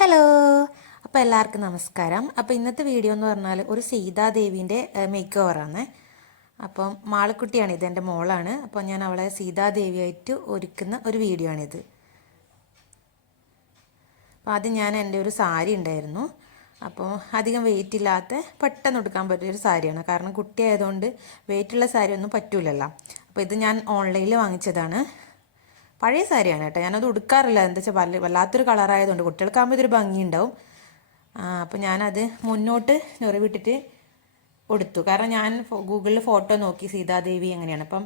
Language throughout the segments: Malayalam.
ഹലോ, അപ്പോൾ എല്ലാവർക്കും നമസ്കാരം. അപ്പോൾ ഇന്നത്തെ വീഡിയോ എന്ന് പറഞ്ഞാൽ ഒരു സീതാദേവീൻ്റെ മേക്ക് ഓവറാണ്. അപ്പം മാളക്കുട്ടിയാണ്, ഇത് എൻ്റെ മോളാണ്. അപ്പോൾ ഞാൻ അവളെ സീതാദേവിയായിട്ട് ഒരുക്കുന്ന ഒരു വീഡിയോ ആണിത്. അപ്പോൾ ആദ്യം ഞാൻ എൻ്റെ ഒരു സാരി ഉണ്ടായിരുന്നു. അപ്പോൾ അധികം വെയിറ്റ് ഇല്ലാത്ത പെട്ടെന്ന് എടുക്കാൻ പറ്റിയൊരു സാരിയാണ്. കാരണം കുട്ടി ആയതുകൊണ്ട് വെയിറ്റുള്ള സാരി ഒന്നും പറ്റൂലല്ലോ. അപ്പോൾ ഇത് ഞാൻ ഓൺലൈനിൽ വാങ്ങിച്ചതാണ്. പഴയ സാരിയാണ് കേട്ടോ, ഞാനത് ഉടുക്കാറില്ല. എന്താ വെച്ചാൽ വല്ലാത്തൊരു കളറായതുകൊണ്ട് കുട്ടികൾക്കാകുമ്പോൾ ഇതൊരു ഭംഗിയുണ്ടാവും. അപ്പോൾ ഞാനത് മുന്നോട്ട് ഞൊറിവിട്ടിട്ട് കൊടുത്തു. കാരണം ഞാൻ ഗൂഗിളിൽ ഫോട്ടോ നോക്കി സീതാദേവി എങ്ങനെയാണ്. അപ്പം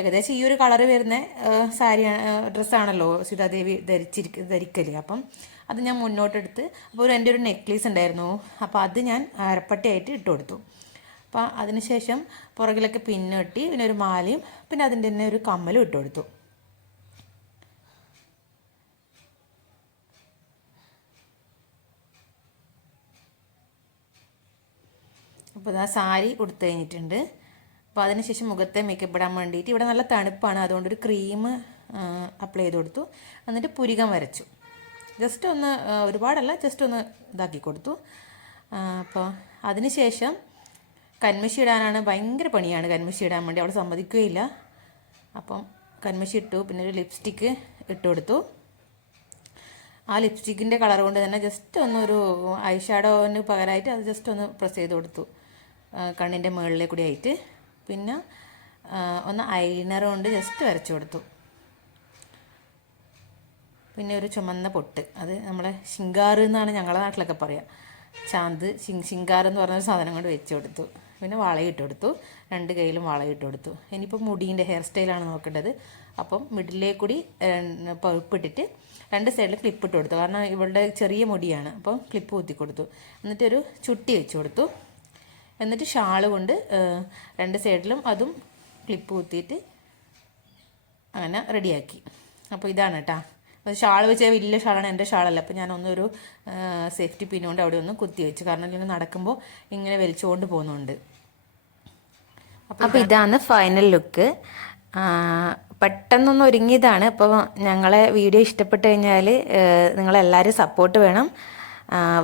ഏകദേശം ഈ ഒരു കളറ് വരുന്ന ഡ്രസ്സാണല്ലോ സീതാദേവി ധരിക്കല്. അപ്പം അത് ഞാൻ മുന്നോട്ടെടുത്ത് അപ്പോൾ എൻ്റെ ഒരു നെക്ലേസ് ഉണ്ടായിരുന്നു. അപ്പോൾ അത് ഞാൻ അരപ്പട്ടയായിട്ട് ഇട്ട് കൊടുത്തു. അപ്പോൾ അതിനുശേഷം പുറകിലൊക്കെ പിന്നിട്ടി, പിന്നെ ഒരു മാലയും പിന്നെ അതിൻ്റെ തന്നെ ഒരു കമ്മലും ഇട്ട് കൊടുത്തു. അപ്പോൾ ആ സാരി ഉടുത്ത് കഴിഞ്ഞിട്ടുണ്ട്. അപ്പോൾ അതിനുശേഷം മുഖത്തെ മേക്കപ്പ് ഇടാൻ വേണ്ടിയിട്ട് ഇവിടെ നല്ല തണുപ്പാണ്, അതുകൊണ്ടൊരു ക്രീം അപ്ലൈ ചെയ്ത് കൊടുത്തു. എന്നിട്ട് പുരികം വരച്ചു. ജസ്റ്റ് ഒന്ന്, ഒരുപാടല്ല, ജസ്റ്റ് ഒന്ന് ഇതാക്കി കൊടുത്തു. അപ്പോൾ അതിനുശേഷം കൺമഷി ഇടാനാണ് ഭയങ്കര പണിയാണ്. കൺമഷി ഇടാൻ വേണ്ടി അവിടെ സമ്മതിക്കുകയില്ല. അപ്പം കൺമഷി ഇട്ടു. പിന്നെ ഒരു ലിപ്സ്റ്റിക്ക് ഇട്ട് കൊടുത്തു. ആ ലിപ്സ്റ്റിക്കിൻ്റെ കളർ കൊണ്ട് തന്നെ ജസ്റ്റ് ഒന്നൊരു ഐ ഷാഡോന് പകരമായിട്ട് അത് ജസ്റ്റ് ഒന്ന് പ്രസ് ചെയ്ത് കൊടുത്തു കണ്ണിൻ്റെ മുകളിലെ കൂടി ആയിട്ട്. പിന്നെ ഒന്ന് ഐലൈനർ കൊണ്ട് ജസ്റ്റ് വരച്ചു കൊടുത്തു. പിന്നെ ഒരു ചുമന്ന പൊട്ട്, അത് നമ്മളെ ശിങ്കാറ് എന്നാണ് ഞങ്ങളുടെ നാട്ടിലൊക്കെ പറയുക. ചാന്ത് ശിങ്കാറ് എന്ന് പറഞ്ഞൊരു സാധനം കൊണ്ട് വെച്ച് കൊടുത്തു. പിന്നെ വളയിട്ട് കൊടുത്തു, രണ്ട് കയ്യിലും വളയിട്ട് കൊടുത്തു. ഇനിയിപ്പോൾ മുടീൻ്റെ ഹെയർ സ്റ്റൈലാണ് നോക്കേണ്ടത്. അപ്പം മിഡിലേ കൂടി പഴുപ്പിട്ടിട്ട് രണ്ട് സൈഡിൽ ക്ലിപ്പ് ഇട്ട് കൊടുത്തു. കാരണം ഇവളുടെ ചെറിയ മുടിയാണ്, അപ്പം ക്ലിപ്പ് കുത്തി കൊടുത്തു. എന്നിട്ടൊരു ചുട്ടി വെച്ച് കൊടുത്തു. എന്നിട്ട് ഷാള് കൊണ്ട് രണ്ട് സൈഡിലും അതും ക്ലിപ്പ് കുത്തിയിട്ട് അങ്ങനെ റെഡിയാക്കി. അപ്പോൾ ഇതാണ് കേട്ടോ. അത് ഷാൾ വെച്ചാൽ വലിയ ഷാളാണ്, എൻ്റെ ഷാളല്ല. അപ്പോൾ ഞാനൊന്നൊരു സേഫ്റ്റി പിൻ കൊണ്ട് അവിടെ ഒന്ന് കുത്തി വെച്ചു. കാരണം ഇങ്ങനെ നടക്കുമ്പോൾ ഇങ്ങനെ വലിച്ചുകൊണ്ട് പോകുന്നുണ്ട്. അപ്പോൾ ഇതാണ് ഫൈനൽ ലുക്ക്. പെട്ടെന്നൊന്ന് ഒരുങ്ങിയതാണ്. അപ്പോൾ ഞങ്ങളെ വീഡിയോ ഇഷ്ടപ്പെട്ട് കഴിഞ്ഞാൽ നിങ്ങളെല്ലാവരും സപ്പോർട്ട് വേണം.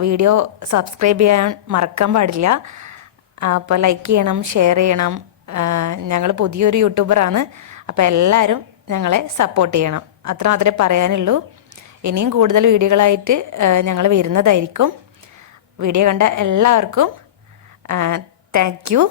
വീഡിയോ സബ്സ്ക്രൈബ് ചെയ്യാൻ മറക്കാൻ പാടില്ല. അപ്പോൾ ലൈക്ക് ചെയ്യണം, ഷെയർ ചെയ്യണം. ഞങ്ങൾ പുതിയൊരു യൂട്യൂബറാണ്. അപ്പോൾ എല്ലാവരും ഞങ്ങളെ സപ്പോർട്ട് ചെയ്യണം. അത്ര മാത്രമേ പറയാനുള്ളൂ. ഇനിയും കൂടുതൽ വീഡിയോകളായിട്ട് ഞങ്ങൾ വരുന്നതായിരിക്കും. വീഡിയോ കണ്ട എല്ലാവർക്കും താങ്ക് യു.